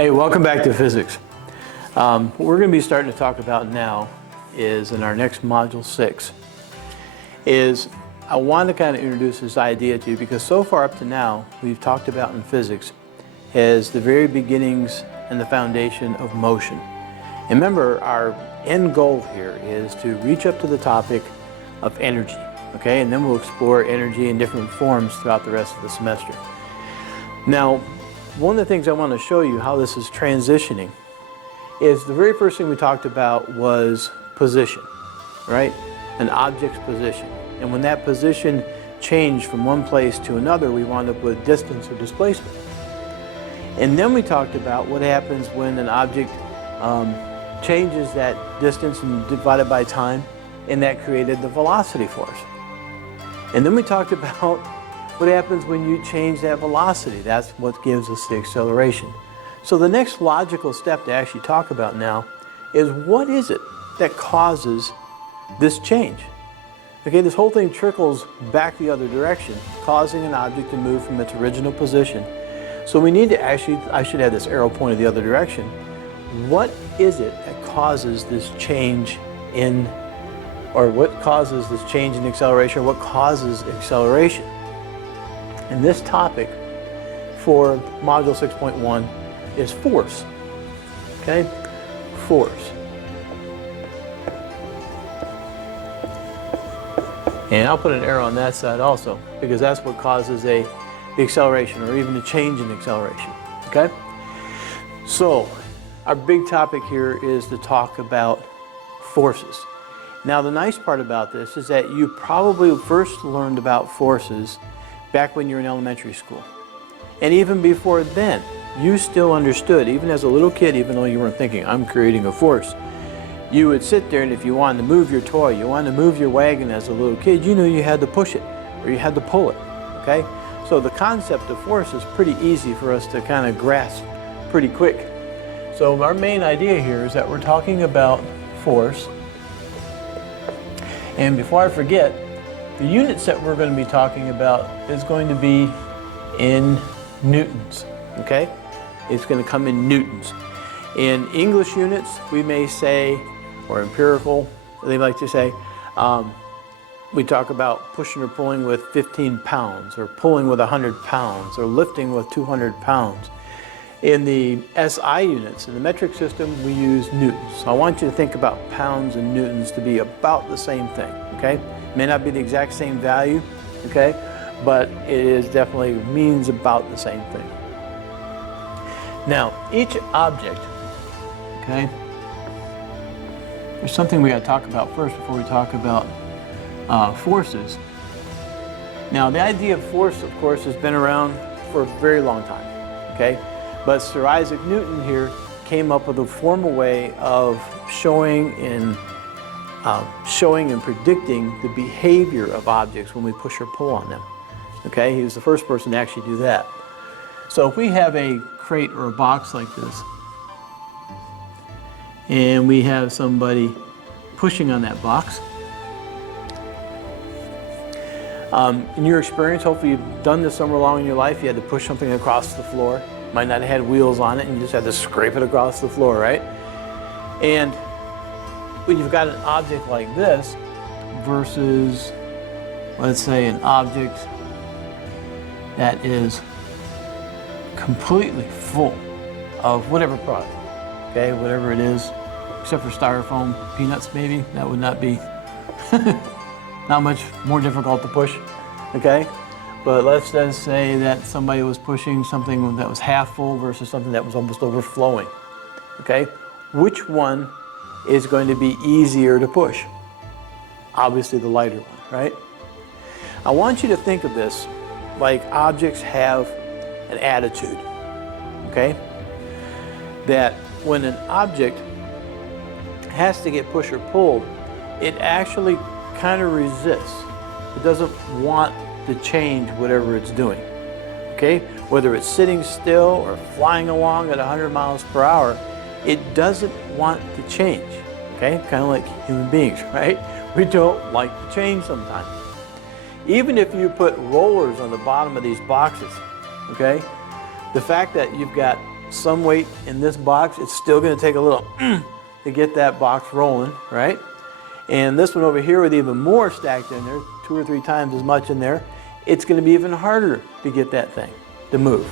Hey, welcome back to physics. What we're going to be starting to talk about now is in our next module 6 is I want to kind of introduce this idea to you because so far up to now we've talked about in physics as the very beginnings and the foundation of motion. And remember, our end goal here is to reach up to the topic of energy, okay? And then we'll explore energy in different forms throughout the rest of the semester. Now, one of the things I want to show you how this is transitioning is the very first thing we talked about was position, right? An object's position. And when that position changed from one place to another, we wound up with distance or displacement. And then we talked about what happens when an object changes that distance and divided by time, and that created the velocity force. And then we talked about what happens when you change that velocity. That's what gives us the acceleration. So the next logical step to actually talk about now is what is it that causes this change? Okay, this whole thing trickles back the other direction, causing an object to move from its original position. So we need to actually, I should have this arrow pointed the other direction. What is it that causes this change in, or what causes this change in acceleration, or what causes acceleration? And this topic for Module 6.1 is force, okay? Force. And I'll put an arrow on that side also, because that's what causes the acceleration, or even a change in acceleration, okay? So, our big topic here is to talk about forces. Now, the nice part about this is that you probably first learned about forces back when you were in elementary school. And even before then, you still understood, even as a little kid, even though you weren't thinking, I'm creating a force, you would sit there and if you wanted to move your toy, you wanted to move your wagon as a little kid, you knew you had to push it or you had to pull it, okay? So the concept of force is pretty easy for us to kind of grasp pretty quick. So our main idea here is that we're talking about force. And before I forget, the units that we're going to be talking about is going to be in newtons, okay? It's going to come in newtons. In English units, we may say, or empirical, they like to say, we talk about pushing or pulling with 15 pounds, or pulling with 100 pounds, or lifting with 200 pounds. In the SI units, in the metric system, we use newtons. So I want you to think about pounds and newtons to be about the same thing, okay? May not be the exact same value, okay? But it is definitely means about the same thing. Now, each object, okay? There's something we got to talk about first before we talk about forces. Now, the idea of force, of course, has been around for a very long time, okay? But Sir Isaac Newton here came up with a formal way of showing and predicting the behavior of objects when we push or pull on them. Okay, he was the first person to actually do that. So if we have a crate or a box like this, and we have somebody pushing on that box, in your experience, hopefully you've done this somewhere along in your life, you had to push something across the floor. Might not have had wheels on it, and you just had to scrape it across the floor, right? And when you've got an object like this versus, let's say, an object that is completely full of whatever product, okay, whatever it is, except for styrofoam, peanuts maybe, that would not be not much more difficult to push, okay? But let's just say that somebody was pushing something that was half full versus something that was almost overflowing, okay? Which one is going to be easier to push? Obviously the lighter one, right? I want you to think of this like objects have an attitude, okay? That when an object has to get pushed or pulled, it actually kind of resists. It doesn't want to change whatever it's doing, okay? Whether it's sitting still or flying along at 100 miles per hour, it doesn't want to change, okay? Kind of like human beings, right? We don't like to change sometimes. Even if you put rollers on the bottom of these boxes, okay? The fact that you've got some weight in this box, it's still going to take a little to get that box rolling, right? And this one over here with even more stacked in there, 2 or 3 times as much in there, it's going to be even harder to get that thing to move.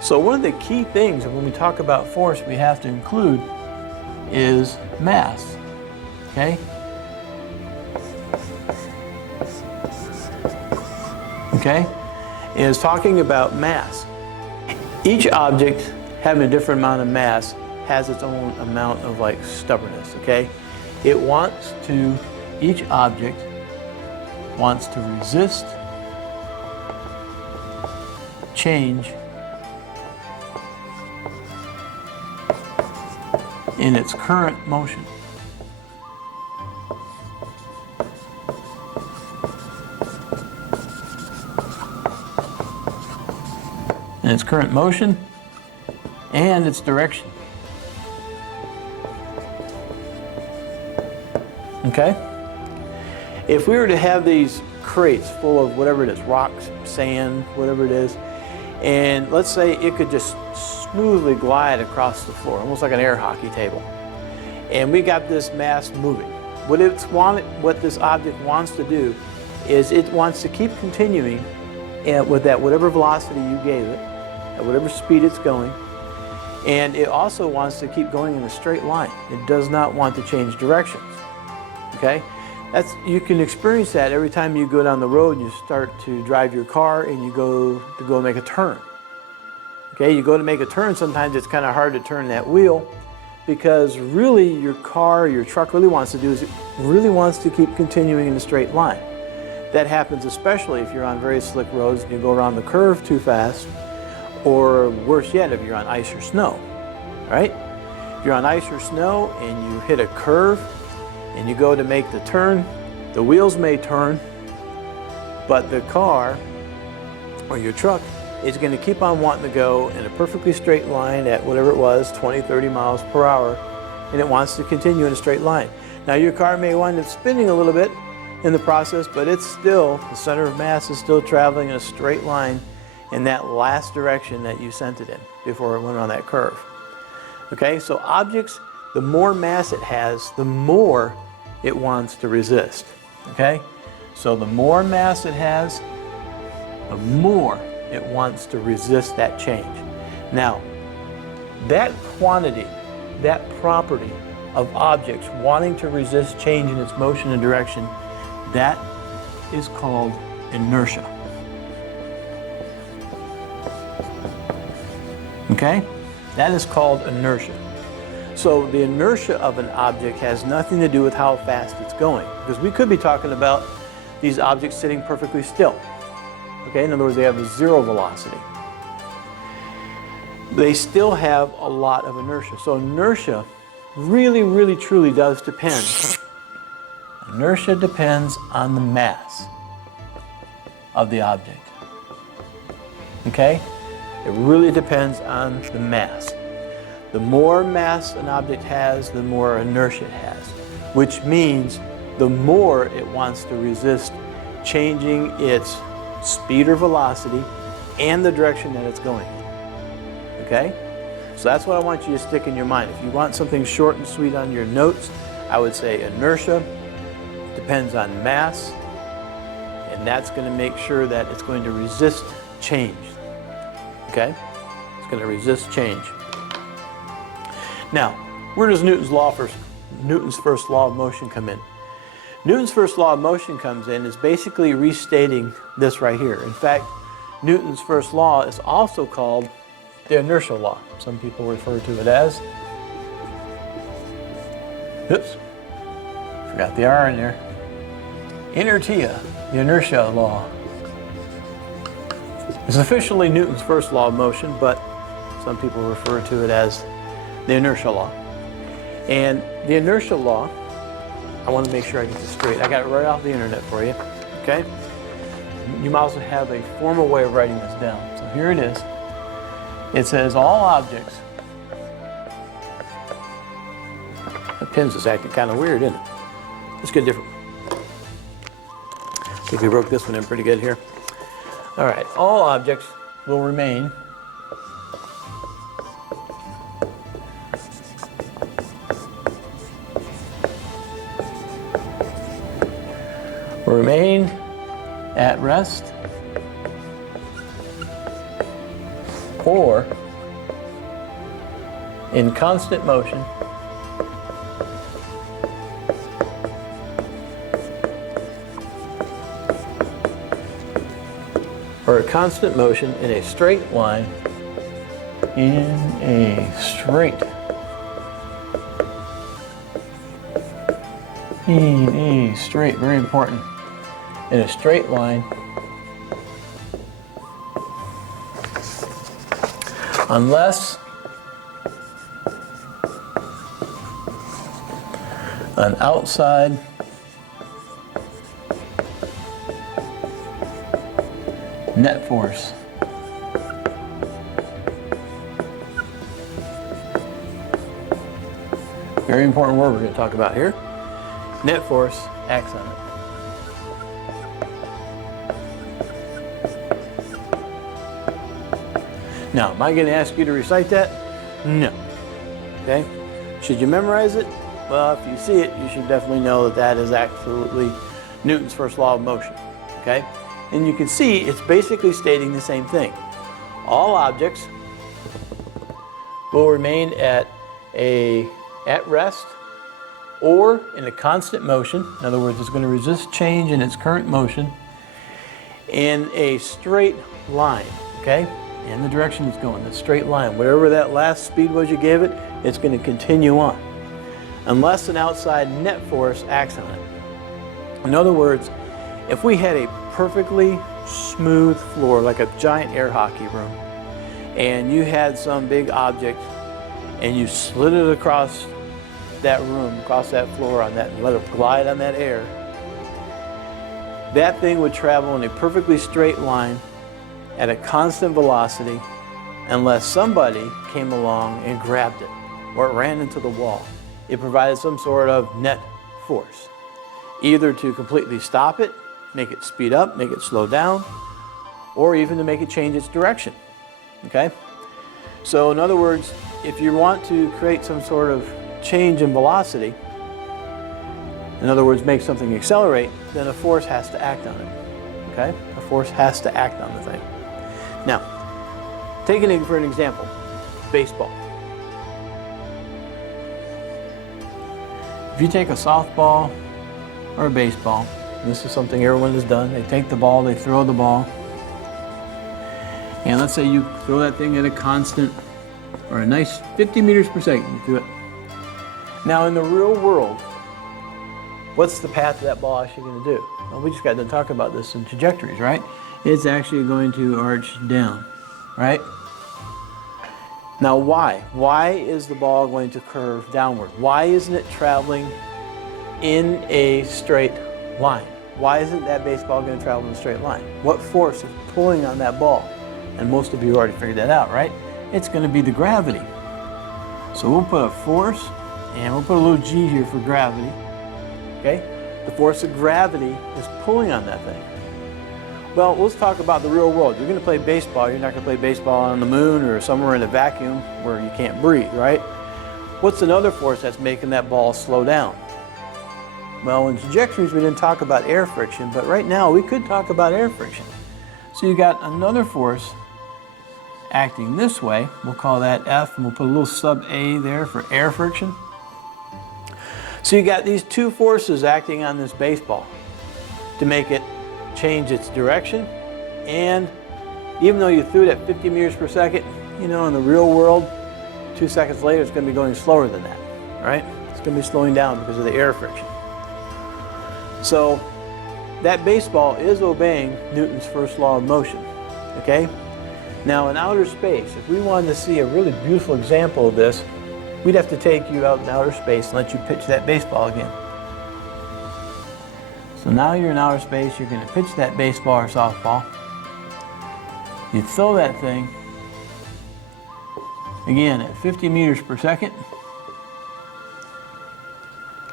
So one of the key things when we talk about force we have to include is mass, okay? Okay, is talking about mass. Each object having a different amount of mass has its own amount of like stubbornness, okay? Each object wants to resist change in its current motion. In its current motion and its direction. Okay? If we were to have these crates full of whatever it is, rocks, sand, whatever it is, and let's say it could just smoothly glide across the floor, almost like an air hockey table, and we got this mass moving. What this object wants to do is it wants to keep continuing with that whatever velocity you gave it, at whatever speed it's going, and it also wants to keep going in a straight line. It does not want to change directions. Okay? You can experience that every time you go down the road and you start to drive your car and you go make a turn. Okay, you go to make a turn, sometimes it's kind of hard to turn that wheel because really your car, your truck really wants to do is it really wants to keep continuing in a straight line. That happens especially if you're on very slick roads and you go around the curve too fast, or worse yet, if you're on ice or snow, right? If you're on ice or snow and you hit a curve and you go to make the turn, the wheels may turn, but the car or your truck is going to keep on wanting to go in a perfectly straight line at whatever it was, 20, 30 miles per hour, and it wants to continue in a straight line. Now your car may wind up spinning a little bit in the process, but it's still, the center of mass is still traveling in a straight line in that last direction that you sent it in before it went on that curve. Okay, so objects, the more mass it has, the more it wants to resist. Okay, so the more mass it has, the more it wants to resist that change. Now, that quantity, that property of objects wanting to resist change in its motion and direction, that is called inertia. Okay? That is called inertia. So the inertia of an object has nothing to do with how fast it's going, because we could be talking about these objects sitting perfectly still. Okay, in other words, they have a zero velocity. They still have a lot of inertia. So inertia really, really, truly does depend. Inertia depends on the mass of the object. Okay? It really depends on the mass. The more mass an object has, the more inertia it has, which means the more it wants to resist changing its speed or velocity and the direction that it's going in. Okay? So that's what I want you to stick in your mind. If you want something short and sweet on your notes, I would say inertia depends on mass, and that's going to make sure that it's going to resist change. Okay? It's going to resist change. Now, where does Newton's first law of motion come in? Newton's first law of motion comes in is basically restating this right here. In fact, Newton's first law is also called the inertial law. Some people refer to it as, oops, forgot the R in there, inertia, the inertia law. It's officially Newton's first law of motion, but some people refer to it as the inertial law. And the inertial law, I want to make sure I get this straight. I got it right off the internet for you, okay? You might also have a formal way of writing this down. So here it is. It says all objects. The pen's is acting kind of weird, isn't it? Let's get a different one. I think we broke this one in pretty good here. All right, all objects will remain will remain at rest or in constant motion or a constant motion in a straight line very important, in a straight line unless an outside net force very important word we're going to talk about here. Net force acts on it. Now, am I going to ask you to recite that? No. Okay? Should you memorize it? Well, if you see it, you should definitely know that that is absolutely Newton's first law of motion. Okay? And you can see it's basically stating the same thing. All objects will remain at rest or in a constant motion. In other words, it's going to resist change in its current motion in a straight line, okay? In the direction it's going, the straight line. Whatever that last speed was you gave it, it's going to continue on, unless an outside net force acts on it. In other words, if we had a perfectly smooth floor, like a giant air hockey room, and you had some big object and you slid it across that room, across that floor on that, and let it glide on that air, that thing would travel in a perfectly straight line at a constant velocity unless somebody came along and grabbed it or it ran into the wall. It provided some sort of net force, either to completely stop it, make it speed up, make it slow down, or even to make it change its direction. Okay? So in other words, if you want to create some sort of change in velocity, in other words, make something accelerate, then a force has to act on it. Okay? A force has to act on the thing. Now, taking it for an example, baseball. If you take a softball or a baseball, and this is something everyone has done, they take the ball, they throw the ball, and let's say you throw that thing at a constant or a nice 50 meters per second, you threw it. Now in the real world, what's the path of that ball actually going to do? Well, we just got to talk about this in trajectories, right? It's actually going to arch down, right? Now why? Why is the ball going to curve downward? Why isn't it traveling in a straight line? Why isn't that baseball going to travel in a straight line? What force is pulling on that ball? And most of you already figured that out, right? It's going to be the gravity. So we'll put a force, and we'll put a little g here for gravity. Okay? The force of gravity is pulling on that thing. Well, let's talk about the real world. You're going to play baseball. You're not going to play baseball on the moon or somewhere in a vacuum where you can't breathe, right? What's another force that's making that ball slow down? Well, in trajectories, we didn't talk about air friction, but right now we could talk about air friction. So you got another force acting this way. We'll call that F, and we'll put a little sub A there for air friction. So you got these two forces acting on this baseball to make it change its direction, and even though you threw it at 50 meters per second, you know, in the real world, 2 seconds later it's going to be going slower than that, right? It's going to be slowing down because of the air friction. So that baseball is obeying Newton's first law of motion, okay? Now in outer space, if we wanted to see a really beautiful example of this, we'd have to take you out in outer space and let you pitch that baseball again. So now you're in outer space, you're going to pitch that baseball or softball. You throw that thing, again at 50 meters per second.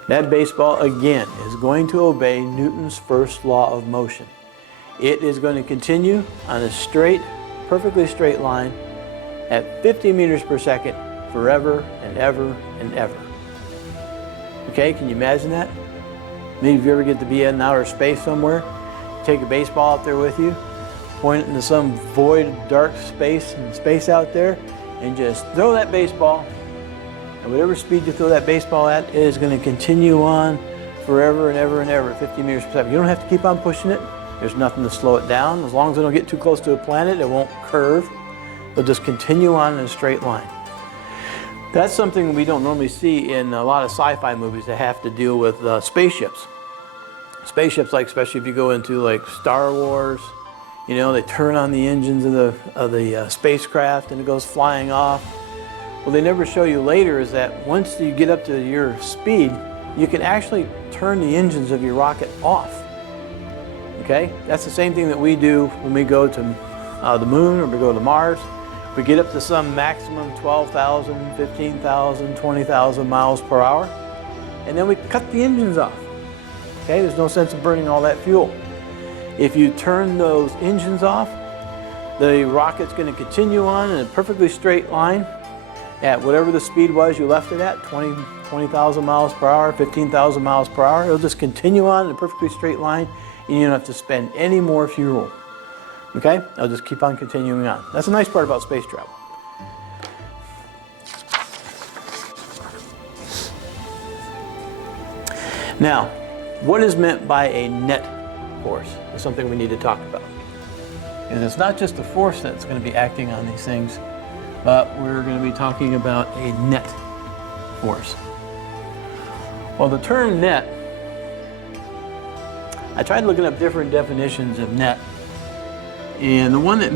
That baseball, again, is going to obey Newton's first law of motion. It is going to continue on a straight, perfectly straight line at 50 meters per second forever and ever and ever. Okay, can you imagine that? Maybe if you ever get to be in outer space somewhere, take a baseball out there with you, point it into some void, dark space and space out there, and just throw that baseball. And whatever speed you throw that baseball at, it is going to continue on forever and ever and ever, 50 meters per second. You don't have to keep on pushing it. There's nothing to slow it down. As long as it don't get too close to a planet, it won't curve. It'll just continue on in a straight line. That's something we don't normally see in a lot of sci-fi movies that have to deal with spaceships. Spaceships, like especially if you go into like Star Wars, you know, they turn on the engines of the spacecraft and it goes flying off. What they never show you later is that once you get up to your speed, you can actually turn the engines of your rocket off. Okay? That's the same thing that we do when we go to the moon or we go to Mars. We get up to some maximum 12,000, 15,000, 20,000 miles per hour, and then we cut the engines off. Okay? There's no sense in burning all that fuel. If you turn those engines off, the rocket's going to continue on in a perfectly straight line at whatever the speed was you left it at, 20,000 miles per hour, 15,000 miles per hour. It'll just continue on in a perfectly straight line, and you don't have to spend any more fuel. Okay? It'll just keep on continuing on. That's a nice part about space travel. Now, what is meant by a net force is something we need to talk about. And it's not just the force that's going to be acting on these things, but we're going to be talking about a net force. Well, the term net, I tried looking up different definitions of net, and the one that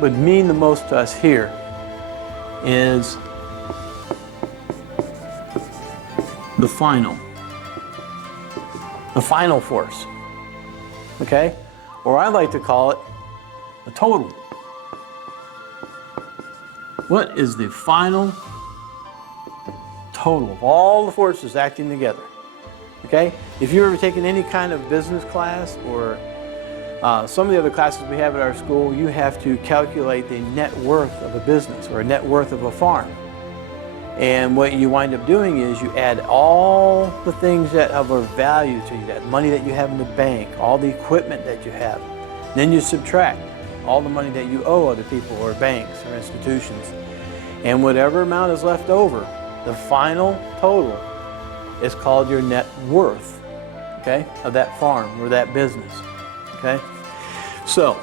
would mean the most to us here is the final force, okay? Or I like to call it the total. What is the final total of all the forces acting together? Okay? If you've ever taken any kind of business class or some of the other classes we have at our school, you have to calculate the net worth of a business or a net worth of a farm. And what you wind up doing is you add all the things that have a value to you, that money that you have in the bank, all the equipment that you have. Then you subtract all the money that you owe other people or banks or institutions. And whatever amount is left over, the final total is called your net worth, okay, of that farm or that business, okay? So,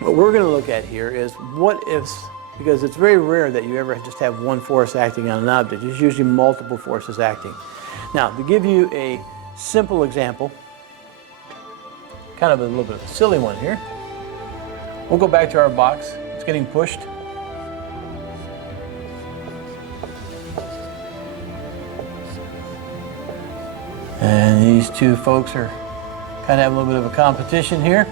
what we're going to look at here is what if, because it's very rare that you ever just have one force acting on an object. There's usually multiple forces acting. Now, to give you a simple example, kind of a little bit of a silly one here, we'll go back to our box. It's getting pushed. And these two folks are kind of have a little bit of a competition here.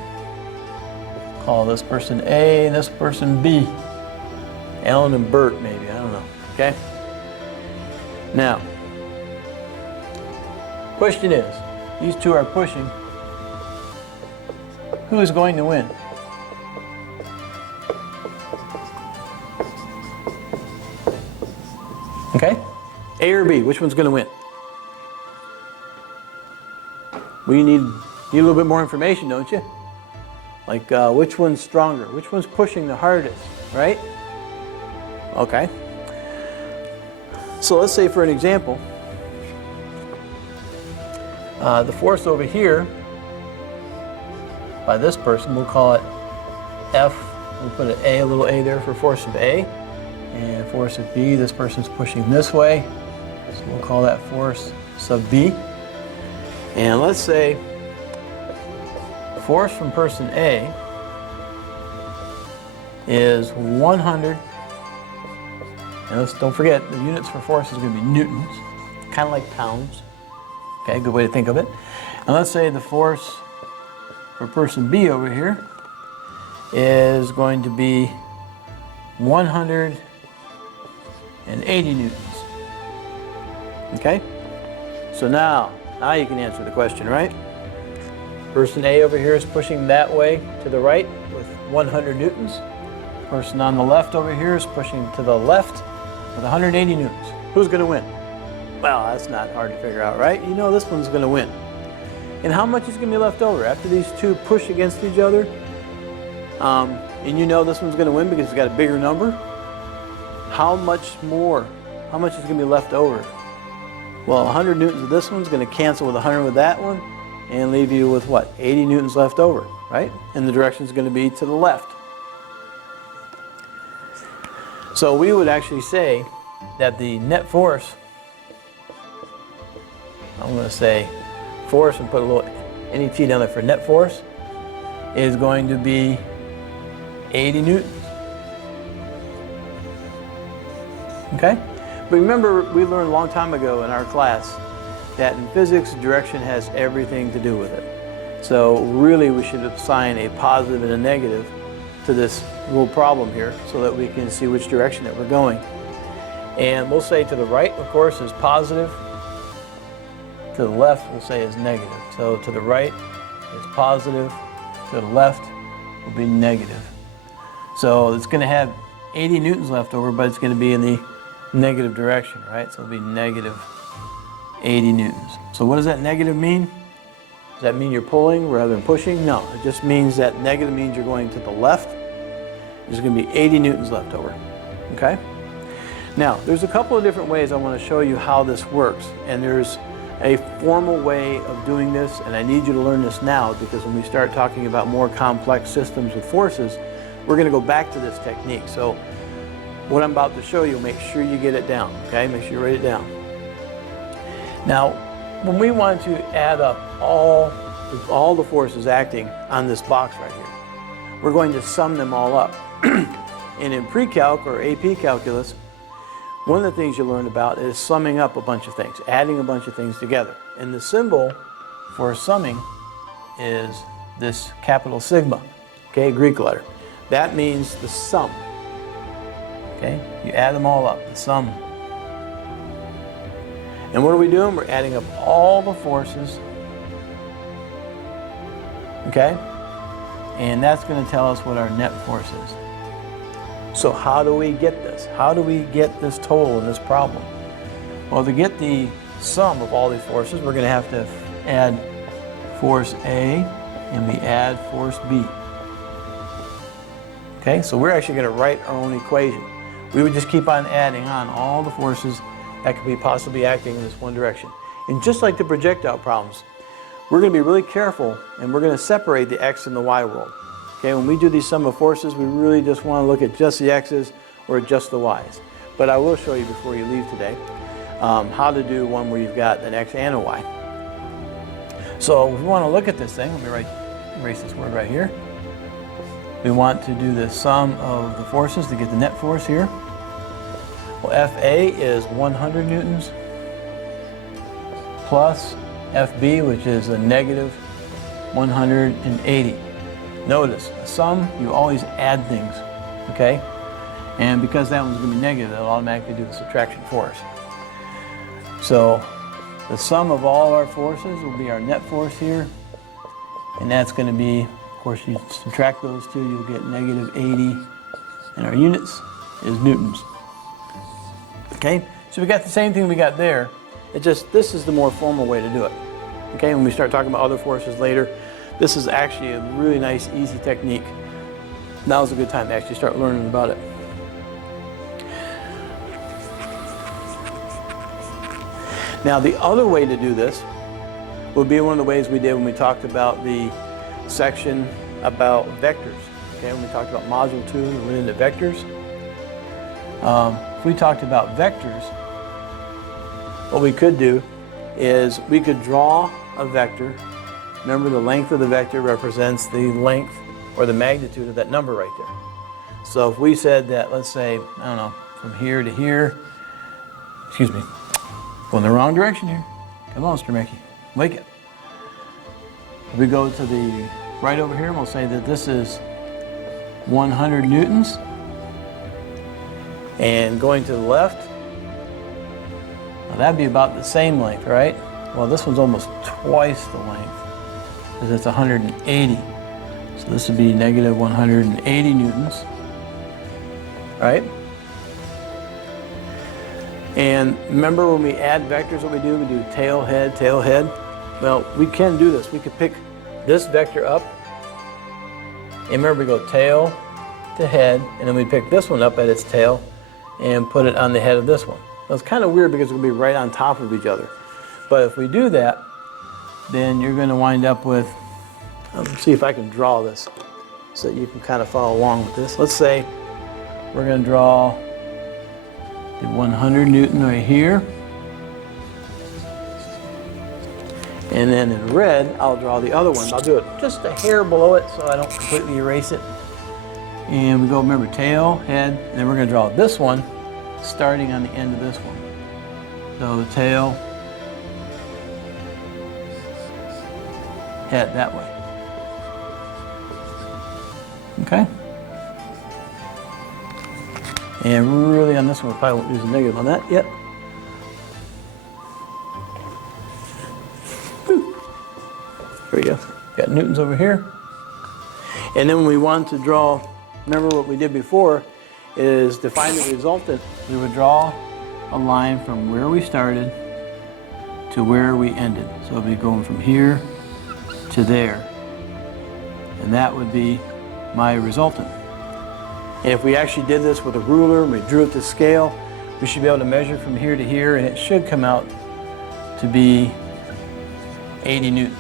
Call this person A and this person B. Alan and Bert, maybe, I don't know, okay? Now, question is, these two are pushing. Who is going to win? Okay? A or B, which one's going to win? We need a little bit more information, don't you? Like, which one's stronger? Which one's pushing the hardest, right? Okay. So let's say, for an example, the force over here by this person, we'll call it F. We'll put an A, a little A there for force of A. And force of B, this person's pushing this way. So we'll call that force sub B. And let's say force from person A is 100. And don't forget, the units for force is going to be newtons, kind of like pounds. Okay, good way to think of it. And let's say the force for person B over here is going to be 180 newtons. Okay? So now you can answer the question, right? Person A over here is pushing that way to the right with 100 newtons. Person on the left over here is pushing to the left with 180 newtons. Who's going to win? Well, that's not hard to figure out, right? You know this one's going to win. And how much is going to be left over? After these two push against each other, and you know this one's going to win because it's got a bigger number, how much more? How much is going to be left over? Well, 100 newtons of this one's going to cancel with 100 with that one and leave you with what? 80 newtons left over, right? And the direction is going to be to the left. So we would actually say that the net force, I'm going to say force and put a little NET down there for net force, is going to be 80 newtons. Okay? But remember, we learned a long time ago in our class that in physics, direction has everything to do with it. So really we should assign a positive and a negative to this little problem here so that we can see which direction that we're going. And we'll say to the right, of course, is positive. To the left, we'll say is negative. So to the right is positive. To the left will be negative. So it's going to have 80 newtons left over, but it's going to be in the negative direction, right? So it'll be negative 80 newtons. So what does that negative mean? Does that mean you're pulling rather than pushing? No, it just means that negative means you're going to the left. There's going to be 80 newtons left over, okay? Now, there's a couple of different ways I want to show you how this works, and there's a formal way of doing this, and I need you to learn this now because when we start talking about more complex systems with forces, we're going to go back to this technique. So what I'm about to show you, make sure you get it down, okay? Make sure you write it down. Now, when we want to add up all the forces acting on this box right here, we're going to sum them all up. And in pre-calc or AP calculus, one of the things you learn about is summing up a bunch of things, adding a bunch of things together. And the symbol for summing is this capital sigma, okay, Greek letter. That means the sum, okay? You add them all up, the sum. And what are we doing? We're adding up all the forces, okay? And that's going to tell us what our net force is. So how do we get this? How do we get this total in this problem? Well, to get the sum of all these forces, we're going to have to add force A and we add force B. Okay, so we're actually going to write our own equation. We would just keep on adding on all the forces that could be possibly acting in this one direction. And just like the projectile problems, we're going to be really careful and we're going to separate the X and the Y world. Okay, when we do these sum of forces, we really just want to look at just the X's or just the Y's. But I will show you before you leave today how to do one where you've got an X and a Y. So if we want to look at this thing, let me erase this word right here. We want to do the sum of the forces to get the net force here. Well, FA is 100 newtons plus FB, which is a negative 180. Notice, a sum, you always add things, okay? And because that one's going to be negative, it'll automatically do the subtraction for us. So the sum of all our forces will be our net force here. And that's going to be, of course, you subtract those two, you'll get negative 80. And our units is newtons. Okay? So we got the same thing we got there. It just, this is the more formal way to do it. Okay? When we start talking about other forces later, this is actually a really nice, easy technique. Now's a good time to actually start learning about it. Now, the other way to do this would be one of the ways we did when we talked about the section about vectors. Okay, when we talked about Module 2, we went into vectors. If we talked about vectors, what we could do is we could draw a vector. Remember, the length of the vector represents the length or the magnitude of that number right there. So if we said that, let's say, I don't know, from here to here, excuse me, going the wrong direction here. Come on, Mr. Mickey, wake it. If we go to the right over here, we'll say that this is 100 newtons. And going to the left, well, that'd be about the same length, right? Well, this one's almost twice the length, because it's 180. So this would be negative 180 newtons, right? And remember when we add vectors, what we do tail, head, tail, head. Well, we can do this. We could pick this vector up, and remember we go tail to head, and then we pick this one up at its tail and put it on the head of this one. Now, it's kind of weird because it's going to be right on top of each other. But if we do that, then you're going to wind up with, let's see if I can draw this so that you can kind of follow along with this. Let's say we're going to draw the 100 Newton right here. And then in red, I'll draw the other one. I'll do it just a hair below it so I don't completely erase it. And we go, remember, tail, head, and then we're going to draw this one starting on the end of this one. So tail, head that way. Okay? And really on this one, we probably won't use a negative on that yet. There we go. Got newtons over here. And then when we want to draw, remember what we did before, is to find the resultant, we would draw a line from where we started to where we ended. So it'd be going from here to there. And that would be my resultant. And if we actually did this with a ruler and we drew it to scale, we should be able to measure from here to here, and it should come out to be 80 newtons.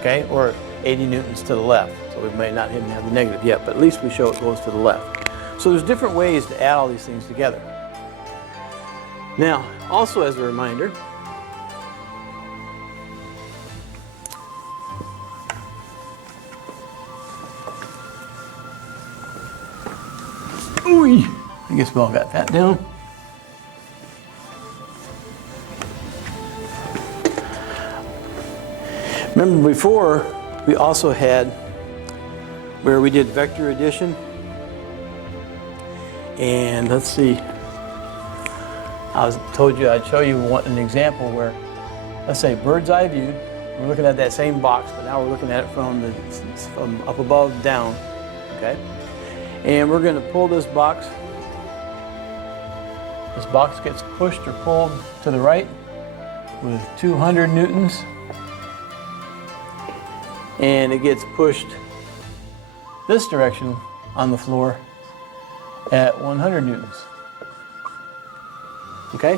Okay, or 80 newtons to the left. So we may not even have the negative yet, but at least we show it goes to the left. So there's different ways to add all these things together. Now, also as a reminder, ooh, I guess we all got that down. Remember before, we also had where we did vector addition. And let's see, told you I'd show you an example where, let's say bird's eye view, we're looking at that same box, but now we're looking at it from up above down, okay? And we're going to pull this box. This box gets pushed or pulled to the right with 200 newtons. And it gets pushed this direction on the floor at 100 newtons. Okay?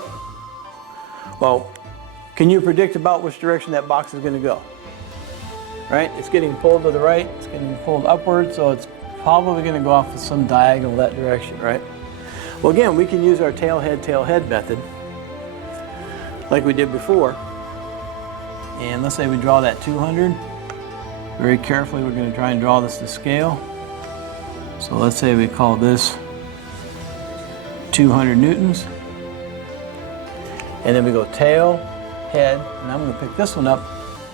Well, can you predict about which direction that box is going to go? Right? It's getting pulled to the right, it's getting pulled upward, so it's probably going to go off with some diagonal that direction, right? Well, again, we can use our tail head method like we did before. And let's say we draw that 200. Very carefully, we're going to try and draw this to scale. So let's say we call this 200 newtons. And then we go tail, head, and I'm going to pick this one up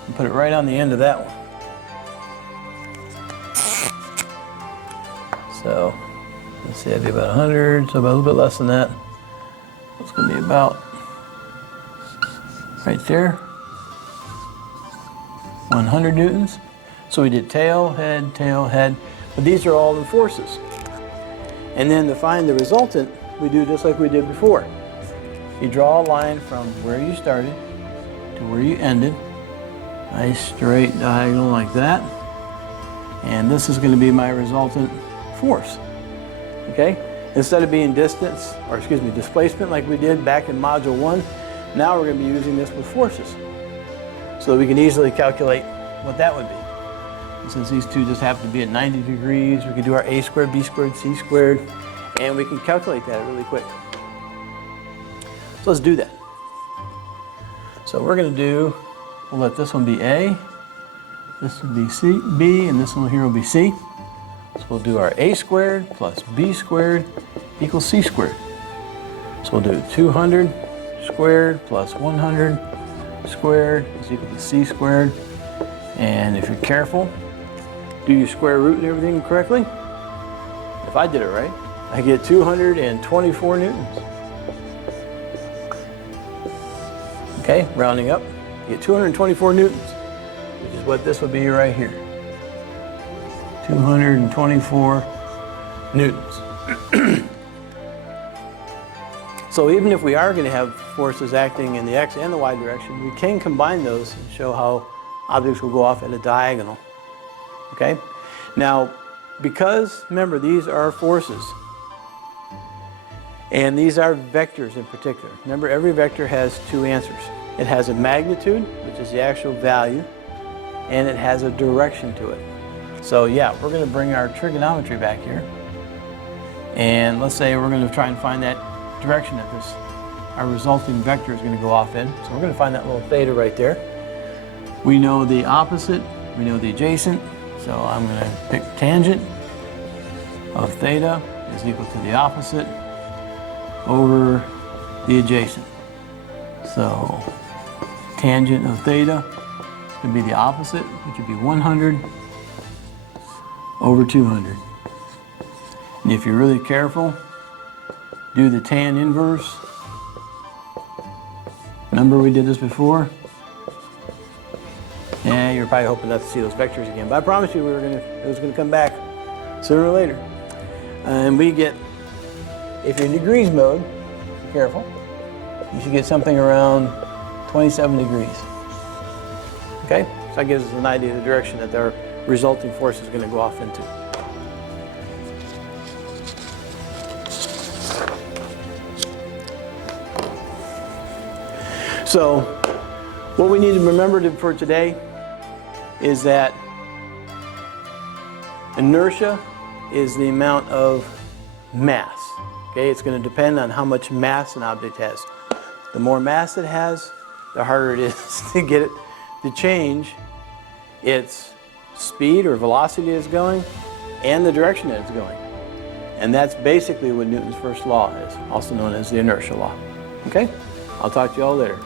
and put it right on the end of that one. So let's see, that'd be about 100, so about a little bit less than that. It's going to be about right there, 100 newtons. So we did tail, head, but these are all in forces. And then to find the resultant, we do just like we did before. You draw a line from where you started to where you ended, nice straight diagonal like that. And this is going to be my resultant force. Okay? Instead of being displacement like we did back in Module 1, now we're going to be using this with forces. So we can easily calculate what that would be. And since these two just happen to be at 90 degrees, we can do our a squared, b squared, c squared, and we can calculate that really quick. So let's do that. So we're going to do, we'll let this one be A, this will be C, B, and this one here will be C. So we'll do our a squared plus b squared equals c squared. So we'll do 200 squared plus 100 squared is equal to c squared. And if you're careful, do your square root and everything correctly. If I did it right, I get 224 newtons. Okay, rounding up, you get 224 newtons, which is what this would be right here. 224 newtons. So even if we are going to have forces acting in the x and the y direction, we can combine those and show how objects will go off at a diagonal. Okay? Now, because, remember, these are forces, and these are vectors in particular. Remember, every vector has two answers. It has a magnitude, which is the actual value, and it has a direction to it. So yeah, we're going to bring our trigonometry back here. And let's say we're going to try and find that direction that our resulting vector is going to go off in. So we're going to find that little theta right there. We know the opposite, we know the adjacent, so I'm going to pick tangent of theta is equal to the opposite over the adjacent. So tangent of theta would be the opposite, which would be 100 over 200. And if you're really careful, do the tan inverse. Remember we did this before? Yeah, you're probably hoping not to see those vectors again, but I promise you it was going to come back sooner or later. And we get, if you're in degrees mode, be careful, you should get something around 27 degrees. Okay? So that gives us an idea of the direction that our resulting force is going to go off into. So what we need to remember for today is that inertia is the amount of mass. Okay? It's going to depend on how much mass an object has. The more mass it has, the harder it is to get it to change its speed or velocity it's going and the direction that it's going. And that's basically what Newton's first law is, also known as the inertia law. Okay? I'll talk to you all later.